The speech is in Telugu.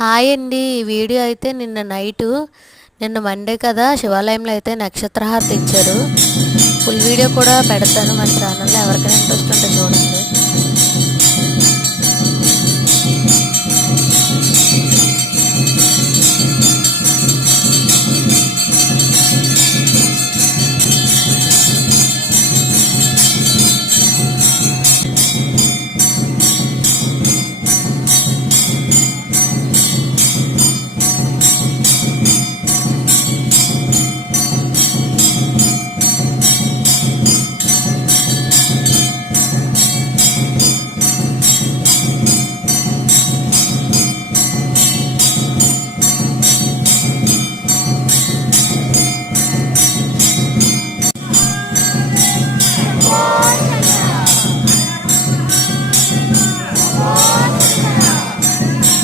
హాయ్ అండి. ఈ వీడియో అయితే నిన్న మండే కదా, శివాలయంలో అయితే నక్షత్రహారతి ఇచ్చారు. ఫుల్ వీడియో కూడా పెడతాను మన ఛానల్లో, ఎవరికైనా ఇంట్రెస్ట్ ఉంటే చూడండి.